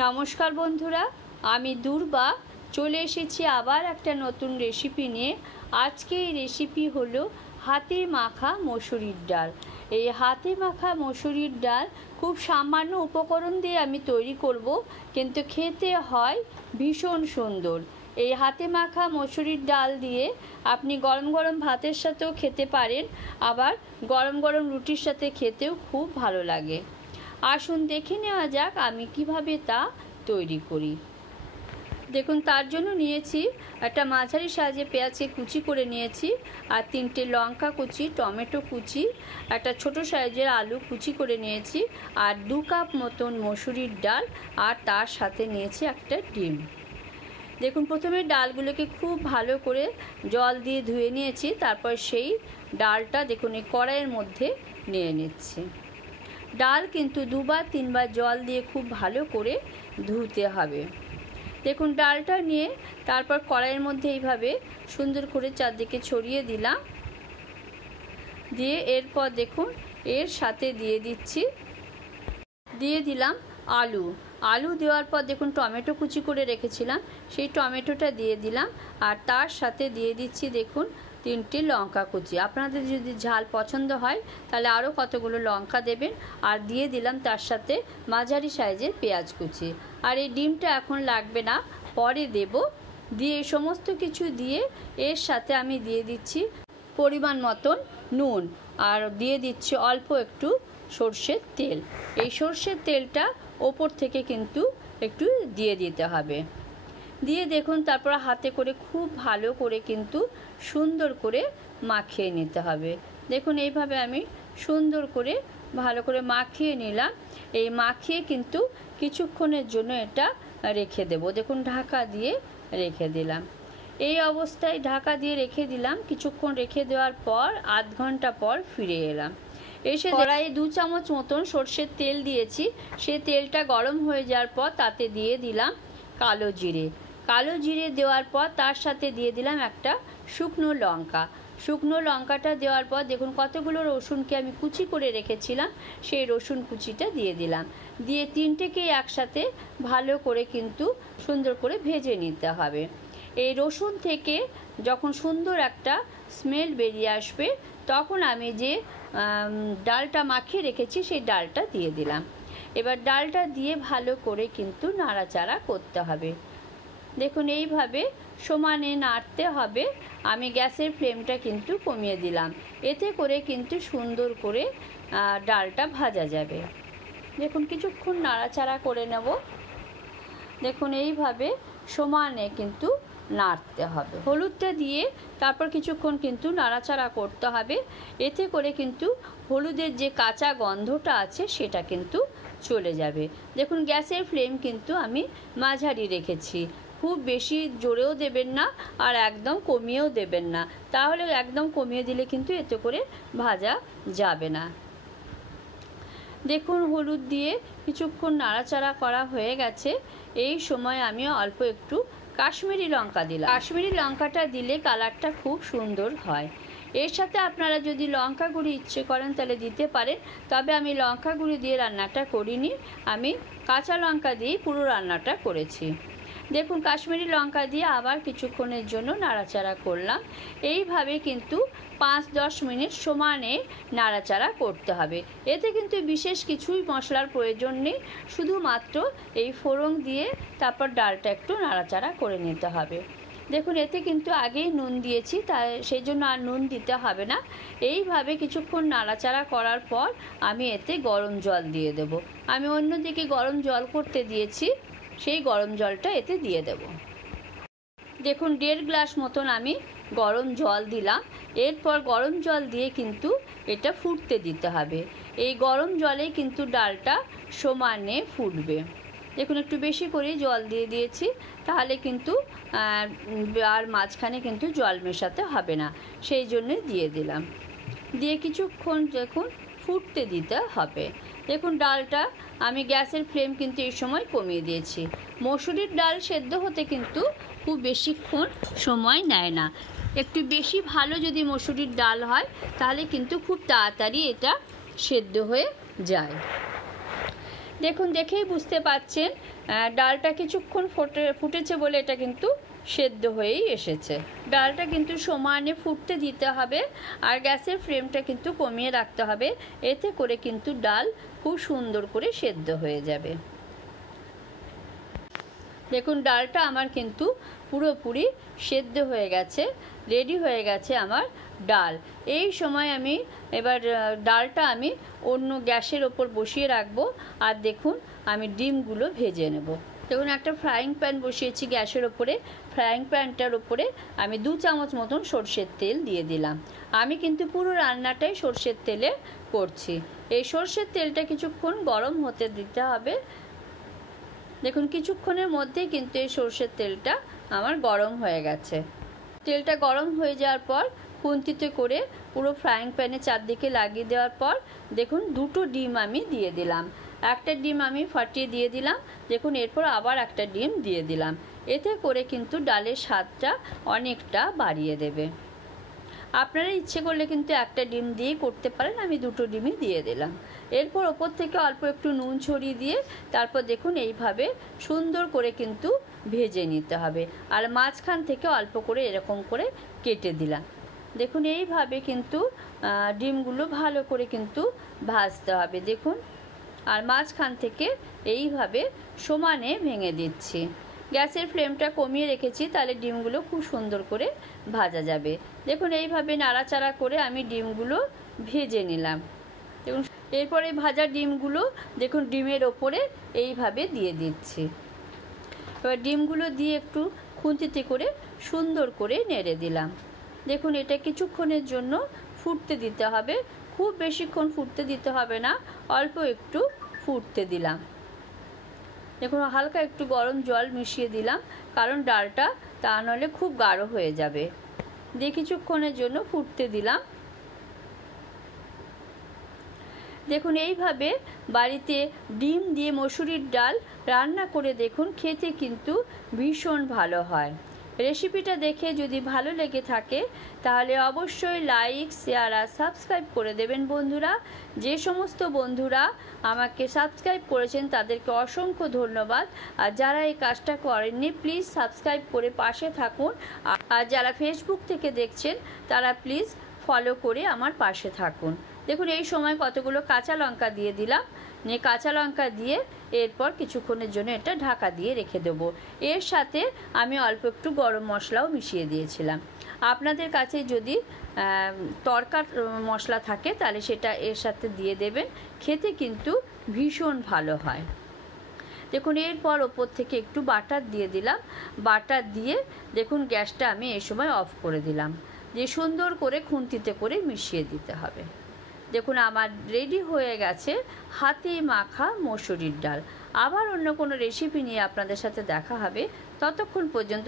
নমস্কার বন্ধুরা, আমি দুর্বা চলে এসেছি আবার একটা নতুন রেসিপি নিয়ে। আজকে এই রেসিপি হলো হাতে মাখা মসুরির ডাল। এই হাতে মাখা মসুরির ডাল খুব সামান্য উপকরণ দিয়ে আমি তৈরি করব, কিন্তু খেতে হয় ভীষণ সুন্দর। এই হাতে মাখা মসুরির ডাল দিয়ে আপনি গরম গরম ভাতের সাথেও খেতে পারেন, আবার গরম গরম রুটির সাথে খেতেও খুব ভালো লাগে। আসুন দেখে নেওয়া যাক আমি কিভাবে তা তৈরি করি। দেখুন, তার জন্য নিয়েছি একটা মাঝারি সাইজে পেঁয়াজকে কুচি করে নিয়েছি, আর 3টে লঙ্কা কুচি, টমেটো কুচি, একটা ছোট সাইজের আলু কুচি করে নিয়েছি, আর 2 কাপ মতন মসুরির ডাল, আর তার সাথে নিয়েছি একটা ডিম। দেখুন, প্রথমে ডালগুলোকে খুব ভালো করে জল দিয়ে ধুয়ে নিয়েছি, তারপর সেই ডালটা দেখুন এই কড়াইয়ের মধ্যে নিয়ে নিচ্ছি। ডাল কিন্তু 2-3 বার জল দিয়ে খুব ভালো করে ধুতে হবে। দেখুন, ডালটা নিয়ে তারপর কড়াইয়ের মধ্যে এইভাবে সুন্দর করে চারদিকে ছড়িয়ে দিলাম। দিয়ে এরপর দেখুন এর সাথে দিয়ে দিলাম আলু দেওয়ার পর দেখুন টমেটো কুচি করে রেখেছিলাম, সেই টমেটোটা দিয়ে দিলাম, আর তার সাথে দিয়ে দিচ্ছি দেখুন 3টে লঙ্কা কুচি। আপনাদের যদি ঝাল পছন্দ হয় তাহলে আরও কতগুলো লঙ্কা দেবেন, আর দিয়ে দিলাম তার সাথে মাঝারি সাইজের পেঁয়াজ কুচি। আর এই ডিমটা এখন লাগবে না, পরে দেব। দিয়ে সমস্ত কিছু দিয়ে এর সাথে আমি দিয়ে দিচ্ছি পরিমাণ মতন নুন, আর দিয়ে দিচ্ছি অল্প একটু সর্ষের তেল। এই সর্ষের তেলটা ওপর থেকে কিন্তু একটু দিয়ে দিতে হবে। দিয়ে দেখুন তারপর হাতে করে খুব ভালো করে কিন্তু সুন্দর করে মাখিয়ে নিতে হবে। দেখুন এইভাবে আমি সুন্দর করে ভালো করে মাখিয়ে নিলাম। এই মাখিয়ে কিন্তু কিছুক্ষণের জন্য এটা রেখে দেব। দেখুন ঢাকা দিয়ে রেখে দিলাম। এই অবস্থায় ঢাকা দিয়ে রেখে দিলাম। কিছুক্ষণ রেখে দেওয়ার পর আধ ঘন্টা পর ফিরে এলাম। এসে কড়াইয়ে 2 চামচ মতন সর্ষের তেল দিয়েছি। সেই তেলটা গরম হয়ে যাওয়ার পর তাতে দিয়ে দিলাম কালো জিরে দেওয়ার পর তার সাথে দিয়ে দিলাম একটা শুকনো লঙ্কাটা দেওয়ার পর দেখুন কতগুলো রসুনকে আমি কুচি করে রেখেছিলাম, সেই রসুন কুচিটা দিয়ে দিলাম। দিয়ে 3টেকেই একসাথে ভালো করে কিন্তু সুন্দর করে ভেজে নিতে হবে। এই রসুন থেকে যখন সুন্দর একটা স্মেল বেরিয়ে আসবে তখন আমি যে ডালটা মাখিয়ে রেখেছি সেই ডালটা দিয়ে দিলাম। এবার ডালটা দিয়ে ভালো করে কিন্তু নাড়াচাড়া করতে হবে। দেখুন এইভাবে সমানে নাড়তে হবে। আমি গ্যাসের ফ্লেমটা কিন্তু কমিয়ে দিলাম, এতে করে কিন্তু সুন্দর করে ডালটা ভাজা যাবে। দেখুন কিছুক্ষণ নাড়াচাড়া করে নেব। দেখুন এইভাবে সমানে কিন্তু নাড়তে হবে। হলুদটা দিয়ে তারপর কিছুক্ষণ কিন্তু নাড়াচাড়া করতে হবে, এতে করে কিন্তু হলুদের যে কাঁচা গন্ধটা আছে সেটা কিন্তু চলে যাবে। দেখুন গ্যাসের ফ্লেম কিন্তু আমি মাঝারি রেখেছি, খুব বেশি জোরেও দেবেন না আর একদম কমিয়েও দেবেন না, তাহলে একদম কমিয়ে দিলে কিন্তু এতে করে ভাজা যাবে না। দেখুন হলুদ দিয়ে কিছুক্ষণ নাড়াচাড়া করা হয়ে গেছে। এই সময় আমি অল্প একটু কাশ্মীরি লঙ্কা দিলাম। কাশ্মীরি লঙ্কাটা দিলে কালারটা খুব সুন্দর হয়। এর সাথে আপনারা যদি লঙ্কা গুঁড়ি ইচ্ছে করেন তাহলে দিতে পারেন, তবে আমি লঙ্কা গুঁড়ি দিয়ে রান্নাটা করিনি, আমি কাঁচা লঙ্কা দিয়েই পুরো রান্নাটা করেছি। দেখুন কাশ্মীরি লঙ্কা দিয়ে আবার কিছুক্ষণের জন্য নাড়াচাড়া করলাম। এইভাবে কিন্তু 5-10 মিনিট সমানে নাড়াচাড়া করতে হবে। এতে কিন্তু বিশেষ কিছুই মশলার প্রয়োজন নেই, শুধুমাত্র এই ফোড়ন দিয়ে তারপর ডালটা একটু নাড়াচাড়া করে নিতে হবে। দেখুন এতে কিন্তু আগেই নুন দিয়েছি, তাই সেই জন্য আর নুন দিতে হবে না। এইভাবে কিছুক্ষণ নাড়াচাড়া করার পর আমি এতে গরম জল দিয়ে দেব। আমি অন্যদিকে গরম জল করতে দিয়েছি, সেই গরম জলটা এতে দিয়ে দেব। দেখুন 1.5 গ্লাস মতন আমি গরম জল দিলাম। এরপর গরম জল দিয়ে কিন্তু এটা ফুটতে দিতে হবে। এই গরম জলে কিন্তু ডালটা সমানে ফুটবে। দেখুন একটু বেশি করে জল দিয়ে দিয়েছি, তাহলে কিন্তু আর মাঝখানে কিন্তু জল মেশাতে হবে না, সেই জন্যে দিয়ে দিলাম। দিয়ে কিছুক্ষণ দেখুন ফুটতে দিতে হবে। দেখুন ডালটা আমি গ্যাসের ফ্লেম কিন্তু এই সময় কমিয়ে দিয়েছি। মসুরির ডাল সেদ্ধ হতে কিন্তু খুব বেশিক্ষণ সময় নেয় না। একটু বেশি ভালো যদি মসুরির ডাল হয় তাহলে কিন্তু খুব তাড়াতাড়ি এটা সেদ্ধ হয়ে যায়। দেখুন, দেখেই বুঝতে পাচ্ছেন ডালটা কিছুক্ষণ ফুটেছে বলে এটা কিন্তু সেদ্ধ হয়েই এসেছে। ডালটা কিন্তু সমানে ফুটতে দিতে হবে, আর গ্যাসের ফ্লেমটা কিন্তু কমিয়ে রাখতে হবে, এতে করে কিন্তু ডাল খুব সুন্দর করে সেদ্ধ হয়ে যাবে। দেখুন, ডালটা আমার কিন্তু পুরোপুরি সেদ্ধ হয়ে গেছে, রেডি হয়ে গেছে আমার ডাল। এই সময় আমি এবার ডালটা আমি অন্য গ্যাসের ওপর বসিয়ে রাখবো, আর দেখুন আমি ডিমগুলো ভেজে নেব। দেখুন, একটা ফ্রাইং প্যান বসিয়েছি গ্যাসের ওপরে। ফ্রাইং প্যানটার ওপরে আমি 2 চামচ মতন সর্ষের তেল দিয়ে দিলাম। আমি কিন্তু পুরো রান্নাটাই সর্ষের তেলে করছি। এই সর্ষের তেলটা কিছুক্ষণ গরম হতে দিতে হবে। দেখুন, কিছুক্ষণের মধ্যেই কিন্তু এই সর্ষের তেলটা আমার গরম হয়ে গেছে। তেলটা গরম হয়ে যাওয়ার পর খুন্তিতে করে পুরো ফ্রাইং প্যানে চারদিকে লাগিয়ে দেওয়ার পর দেখুন 2টো ডিম আমি দিয়ে দিলাম। একটা ডিম আমি ফাটিয়ে দিয়ে দিলাম। দেখুন, এরপর আবার একটা ডিম দিয়ে দিলাম। এতে করে কিন্তু ডালের স্বাদটা অনেকটা বাড়িয়ে দেবে। আপনারা ইচ্ছে করলে কিন্তু একটা ডিম দিয়েই করতে পারেন, আমি 2টো ডিমই দিয়ে দিলাম। এরপর ওপর থেকে অল্প একটু নুন ছড়িয়ে দিয়ে তারপর দেখুন এইভাবে সুন্দর করে কিন্তু ভেজে নিতে হবে, আর মাঝখান থেকে অল্প করে এরকম করে কেটে দিলাম। দেখুন, এইভাবে কিন্তু ডিমগুলো ভালো করে কিন্তু ভাজতে হবে। দেখুন, আর মাঝখান থেকে এইভাবে সমানে ভেঙে দিচ্ছি। গ্যাসের ফ্লেমটা কমিয়ে রেখেছি, তাহলে ডিমগুলো খুব সুন্দর করে ভাজা যাবে। দেখুন, এইভাবে নাড়াচাড়া করে আমি ডিমগুলো ভেজে নিলাম। দেখুন, এরপরে ভাজা ডিমগুলো দেখুন ডিমের ওপরে এইভাবে দিয়ে দিচ্ছি। এবার ডিমগুলো দিয়ে একটু খুন্তিতে করে সুন্দর করে নেড়ে দিলাম। দেখুন, এটা কিছুক্ষণের জন্য ফুটতে দিতে হবে, খুব বেশিক্ষণ ফুটতে দিতে হবে না, অল্প একটু ফুটতে দিলাম। দেখুন, হালকা একটু গরম জল মিশিয়ে দিলাম, কারণ ডালটা তা নাহলে খুব গাঢ় হয়ে যাবে। দিয়ে কিছুক্ষণের জন্য ফুটতে দিলাম। দেখুন, এইভাবে বাড়িতে ডিম দিয়ে মসুরির ডাল রান্না করে দেখুন, খেতে কিন্তু ভীষণ ভালো হয়। রেসিপিটা দেখে যদি ভালো লেগে থাকে তাহলে অবশ্যই লাইক, শেয়ার আর সাবস্ক্রাইব করে দেবেন বন্ধুরা। যে সমস্ত বন্ধুরা আমাকে সাবস্ক্রাইব করেছেন তাদেরকে অসংখ্য ধন্যবাদ, আর যারা এই কাজটা করেননি প্লিজ সাবস্ক্রাইব করে পাশে থাকুন, আর যারা ফেসবুক থেকে দেখছেন তারা প্লিজ ফলো করে আমার পাশে থাকুন। দেখুন, এই সময় কতগুলো কাঁচা লঙ্কা দিয়ে দিলাম। নিয়ে কাঁচা লঙ্কা দিয়ে এরপর কিছুক্ষণের জন্য এটা ঢাকা দিয়ে রেখে দেবো। এর সাথে আমি অল্প একটু গরম মশলাও মিশিয়ে দিয়েছিলাম। আপনাদের কাছে যদি তরকার মশলা থাকে তাহলে সেটা এর সাথে দিয়ে দেবেন, খেতে কিন্তু ভীষণ ভালো হয়। দেখুন, এরপর ওপর থেকে একটু বাটার দিয়ে দিলাম। বাটার দিয়ে দেখুন গ্যাসটা আমি এই সময় অফ করে দিলাম, দিয়ে সুন্দর করে খুন্তিতে করে মিশিয়ে দিতে হবে। দেখুন, আমার রেডি হয়ে গেছে হাতে মাখা মসুরির ডাল। আবার অন্য কোনো রেসিপি নিয়ে আপনাদের সাথে দেখা হবে। ততক্ষণ পর্যন্ত